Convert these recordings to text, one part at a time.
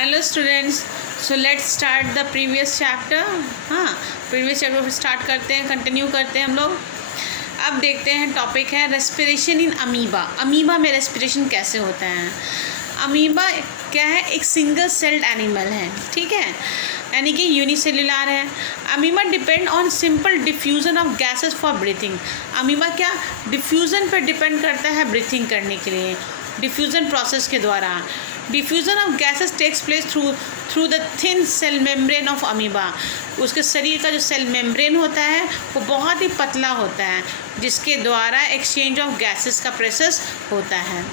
Hello students, so let's start the previous chapter. हाँ, previous chapter फिर start करते हैं, कंटिन्यू करते हैं हम लोग। अब देखते हैं, टॉपिक है रेस्पिरेशन इन अमीबा। अमीबा में रेस्पिरेशन कैसे होता है। अमीबा क्या है, एक सिंगल सेल्ड एनिमल है, ठीक है, यानी कि यूनिसेल्युलर है। Amoeba depend on simple diffusion of gases for breathing. Amoeba क्या डिफ्यूज़न पर डिपेंड करता है ब्रीथिंग करने के लिए, डिफ्यूज़न प्रोसेस के द्वारा। Diffusion of gases takes place through the thin cell membrane of amoeba. उसके शरीर का जो सेल मेम्ब्रेन होता है वो बहुत ही पतला होता है, जिसके द्वारा एक्सचेंज ऑफ गैसेस का प्रोसेस होता है,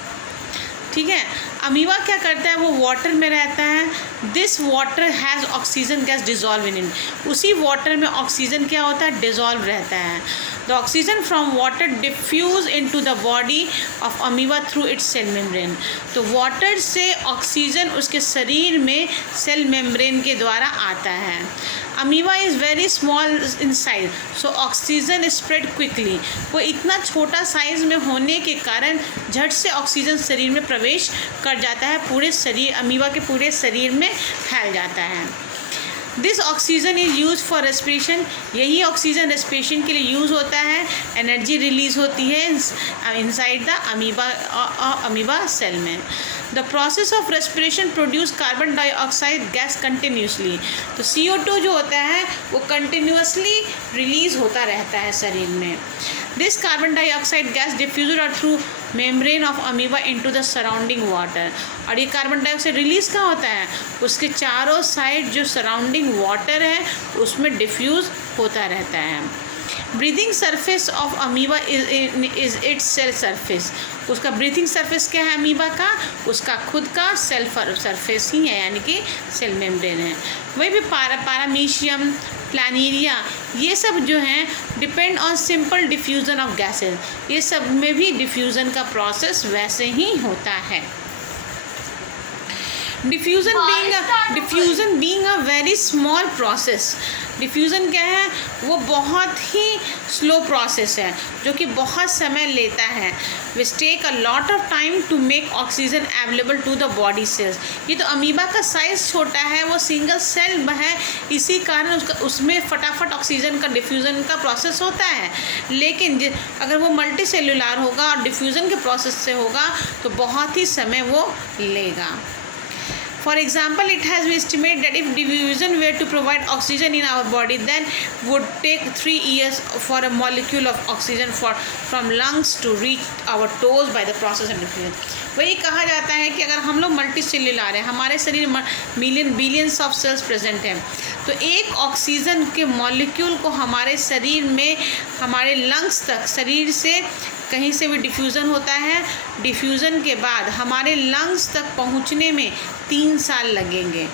ठीक है। अमीबा क्या करता है, वो वाटर में रहता है। This water has oxygen gas dissolve in it. उसी वाटर में ऑक्सीजन क्या होता है, डिजॉल्व रहता है। The oxygen from water diffuse into the body of amoeba through its cell membrane. तो वाटर से ऑक्सीजन उसके शरीर में सेल मेम्ब्रेन के द्वारा आता है। Amoeba is very small in size, so oxygen spread quickly. वो इतना छोटा साइज में होने के कारण झट से ऑक्सीजन शरीर में प्रवेश कर जाता है, पूरे शरीर, अमीबा के पूरे शरीर में फैल जाता है। This oxygen is use for respiration. यही ऑक्सीजन रेस्पिरेशन के लिए यूज़ होता है। एनर्जी रिलीज होती है इनसाइड द अमीबा सेल में। The process of respiration produce carbon dioxide gas continuously. तो CO2 जो होता है वो कंटिन्यूसली रिलीज होता रहता है शरीर में। This carbon dioxide gas diffuse और through membrane of amoeba into the surrounding water. और ये कार्बन डाइऑक्साइड रिलीज कहाँ होता है, उसके चारों साइड जो सराउंडिंग वाटर है उसमें डिफ्यूज़ होता रहता है। Breathing surface of amoeba is its cell surface. उसका ब्रीथिंग सरफेस क्या है अमीबा का, उसका खुद का सेल सरफेस ही है, यानी कि सेल मेम्ब्रेन है। वही भी पारामीशियम, प्लानिरिया, ये सब जो हैं depend on simple diffusion of gases. ये सब में भी डिफ्यूज़न का प्रोसेस वैसे ही होता है। Diffusion being a very small process. Diffusion क्या है, वो बहुत ही स्लो प्रोसेस है जो कि बहुत समय लेता है। Which take a lot of time to make oxygen available to the body cells. ये तो अमीबा का साइज़ छोटा है, वो सिंगल सेल है, इसी कारण उसमें फटाफट ऑक्सीजन का डिफ्यूज़न का प्रोसेस होता है। लेकिन अगर वो मल्टी सेल्युलर होगा और डिफ्यूज़न के प्रोसेस से होगा तो बहुत ही समय वो लेगा। For example, it has been estimated that if diffusion were to provide oxygen in our body, then would take 3 years for a molecule of oxygen from lungs to reach our toes by the process of diffusion. वही कहा जाता है कि अगर हम लोग multi cellular हैं, हमारे शरीर में बिलियंस ऑफ सेल्स प्रेजेंट हैं, तो एक ऑक्सीजन के मॉलिक्यूल को हमारे शरीर में, हमारे लंग्स तक, शरीर से कहीं से भी डिफ्यूज़न होता है। डिफ्यूज़न के बाद हमारे लंग्स तक पहुंचने में 3 साल लगेंगे,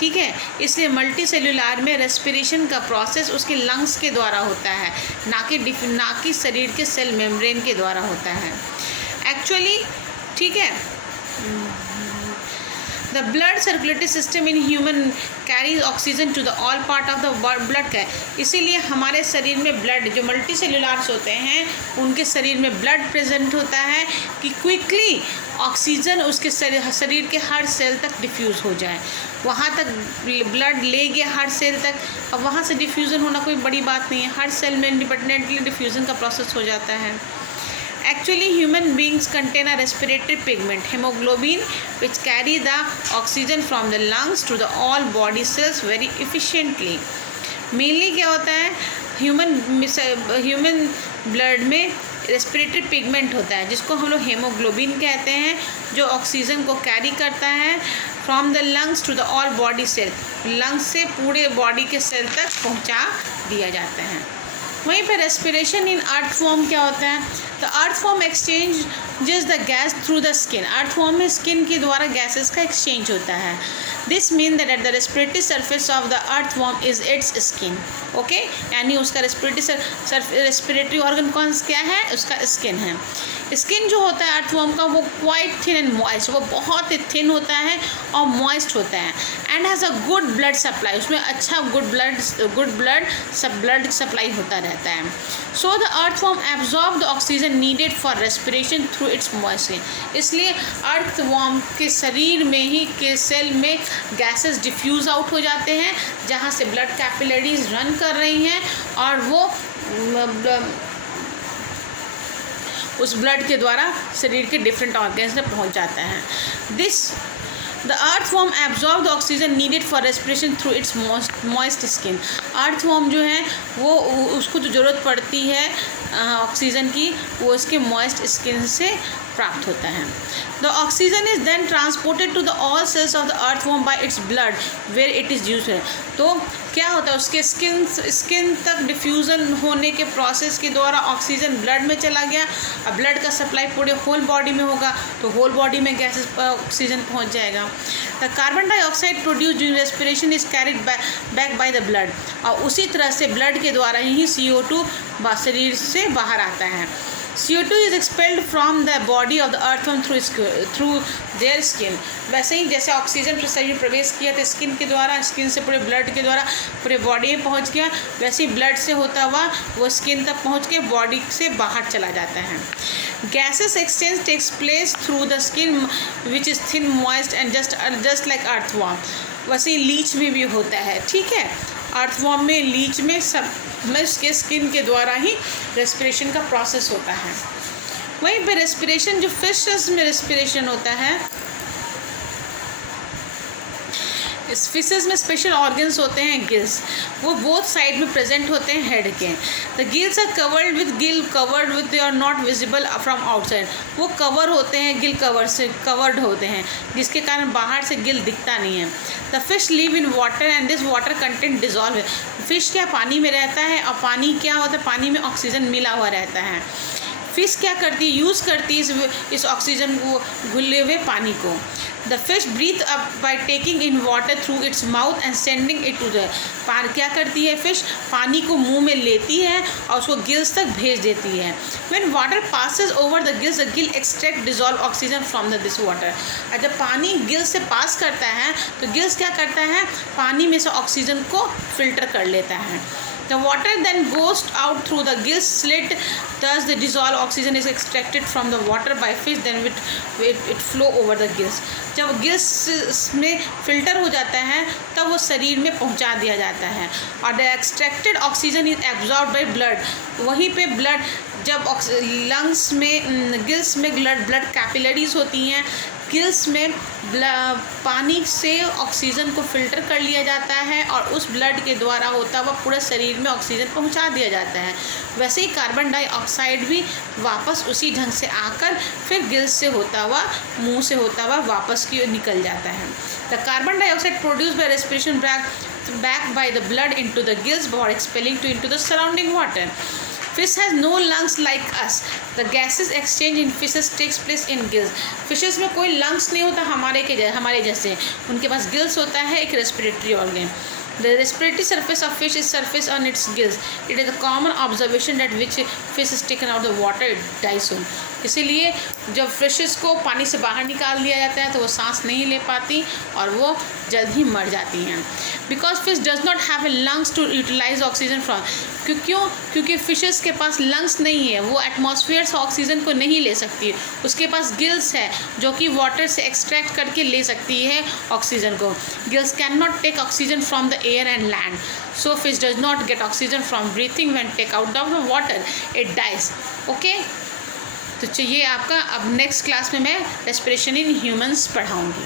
ठीक है। इसलिए मल्टी सेल्युलर में रेस्पिरेशन का प्रोसेस उसके लंग्स के द्वारा होता है, ना कि शरीर के सेल मेम्ब्रेन के द्वारा होता है एक्चुअली, ठीक है। The blood circulatory system in human carries oxygen to the all part of the blood का। इसीलिए हमारे शरीर में ब्लड, जो मल्टी सेल्युलर्स होते हैं उनके शरीर में ब्लड प्रेजेंट होता है कि क्विकली ऑक्सीजन उसके शरीर के हर सेल तक डिफ्यूज़ हो जाए। वहाँ तक ब्लड ले गया हर सेल तक, अब वहाँ से डिफ्यूज़न होना कोई बड़ी बात नहीं है, हर सेल में इंडिपेंडेंटली डिफ्यूज़न का प्रोसेस हो जाता है। Actually, human beings contain a respiratory pigment, hemoglobin, which carry the oxygen from the lungs to the all body cells very efficiently. Mainly क्या होता है, ह्यूमन ब्लड में रेस्पिरेटरी पिगमेंट होता है जिसको हम लोग हेमोग्लोबिन कहते हैं, जो ऑक्सीजन को कैरी करता है from the lungs to the all body cell. Lungs से पूरे बॉडी के सेल तक पहुंचा दिया जाता है। वहीं पर रेस्पिरेशन इन अर्थ फॉर्म क्या होता है, तो earthworm exchange the gas through the skin. Earthworm में स्किन के द्वारा गैसेस का एक्सचेंज होता है। This mean that the respiratory surface of the earthworm is its skin, okay, यानी उसका रेस्पिरेटरी ऑर्गन कौन क्या है, उसका स्किन है। स्किन जो होता है अर्थवर्म का वो क्वाइट थिन एंड मॉइस्ट, वो बहुत ही थिन होता है और मॉइस्ट होता है and has a good blood supply, उसमें अच्छा ब्लड सप्लाई होता रहता है। So the earthworm absorb the oxygen needed for respiration through through it's moisture. इसलिए अर्थवॉर्म के शरीर में ही के सेल में गैसेस डिफ्यूज़ आउट हो जाते हैं, जहाँ से ब्लड कैपिलरीज रन कर रही हैं और वो उस ब्लड के द्वारा शरीर के डिफरेंट ऑर्गन्स में पहुंच जाता है। The earthworm absorb the oxygen needed for respiration through it's moist skin. Earthworm जो है वो उसको जो ज़रूरत पड़ती है ऑक्सीजन की, वो इसके मॉइस्ट स्किन से प्राप्त होता है। The oxygen is then transported to the all cells of the earthworm by its blood where it is use. तो क्या होता है, उसके स्किन तक डिफ्यूज़न होने के प्रोसेस के द्वारा ऑक्सीजन ब्लड में चला गया। अब ब्लड का सप्लाई पूरे होल बॉडी में होगा, तो होल बॉडी में गैसेस ऑक्सीजन पहुंच जाएगा। The carbon dioxide produce during respiration is carried back by the blood. और उसी तरह से ब्लड के द्वारा ही CO2 शरीर से बाहर आता है। CO2 is expelled from the body of the earthworm through their skin। वैसे ही जैसे ऑक्सीजन शरीर में प्रवेश किया था स्किन के द्वारा, स्किन से पूरे ब्लड के द्वारा पूरे बॉडी में पहुंच गया, वैसे ही ब्लड से होता हुआ वो स्किन तक पहुंच के बॉडी से बाहर चला जाता है। Gases exchange takes place through the skin which is thin moist and just like earthworm. वैसे ही लीच में भी होता है, ठीक है। अर्थवॉर्म में, लीच में, सब में उसके स्किन के द्वारा ही रेस्पिरेशन का प्रोसेस होता है। वहीं पे रेस्पिरेशन जो फिशेस में रेस्पिरेशन होता है, इस फिशेस में स्पेशल ऑर्गन्स होते हैं गिल्स, वो बोथ साइड में प्रेजेंट होते हैं हेड के। The gills are covered with gill covered with they are not visible from outside. वो कवर होते हैं, गिल कवर से कवर्ड होते हैं, जिसके कारण बाहर से गिल दिखता नहीं है। The fish live in water and this water content dissolve. Fish क्या पानी में रहता है, और पानी क्या होता है, पानी में ऑक्सीजन मिला हुआ रहता है। फिश क्या करती है, यूज़ करती है इस ऑक्सीजन को, घुले हुए पानी को। The fish breathe up by taking in water through its mouth and sending it to the. क्या करती है फिश, पानी को मुंह में लेती है और उसको गिल्स तक भेज देती है। When water passes over the gills, the Gill extract dissolve oxygen from this water. और जब पानी गिल्स से पास करता है तो गिल्स क्या करता है, पानी में से ऑक्सीजन को फिल्टर कर लेता है। The water then goes out through the gill slit, thus the dissolved oxygen is extracted from the water by fish, then it flow over the gills। जब गिल्स में फिल्टर हो जाता है तब वो शरीर में पहुंचा दिया जाता है, और the extracted oxygen is absorb by blood. वहीं पे ब्लड, जब लंग्स में, गिल्स में ब्लड कैपिलरीज होती हैं, गिल्स में पानी से ऑक्सीजन को फिल्टर कर लिया जाता है और उस ब्लड के द्वारा होता हुआ पूरे शरीर में ऑक्सीजन पहुंचा दिया जाता है। वैसे ही कार्बन डाइऑक्साइड भी वापस उसी ढंग से आकर फिर गिल्स से होता हुआ, मुंह से होता हुआ वापस की ओर निकल जाता है। The carbon dioxide produce by respiration back by the blood into the gills before expelling into the surrounding water। Fish has no lungs like us। The gases exchange in fishes takes place in gills। Fishes में कोई lungs नहीं होता हमारे जैसे, उनके पास gills होता है, एक respiratory organ. The respiratory surface of fish is surface on its gills। It is a common observation that which fish is taken out of the water it dies soon। इसीलिए जब फिशेस को पानी से बाहर निकाल दिया जाता है तो वो सांस नहीं ले पाती और वो जल्द ही मर जाती हैं। Because fish does not have a lungs to utilize oxygen from. क्योंकि फिशेस के पास लंग्स नहीं है, वो एटमॉस्फेयर से ऑक्सीजन को नहीं ले सकती है। उसके पास गिल्स है जो कि वाटर से एक्सट्रैक्ट करके ले सकती है ऑक्सीजन को। Gills can not take oxygen from the air and land, so fish does not get oxygen from breathing when take out of the water it dies. Okay, तो ये आपका अब नेक्स्ट क्लास में मैं रेस्पिरेशन इन ह्यूमंस पढ़ाऊँगी।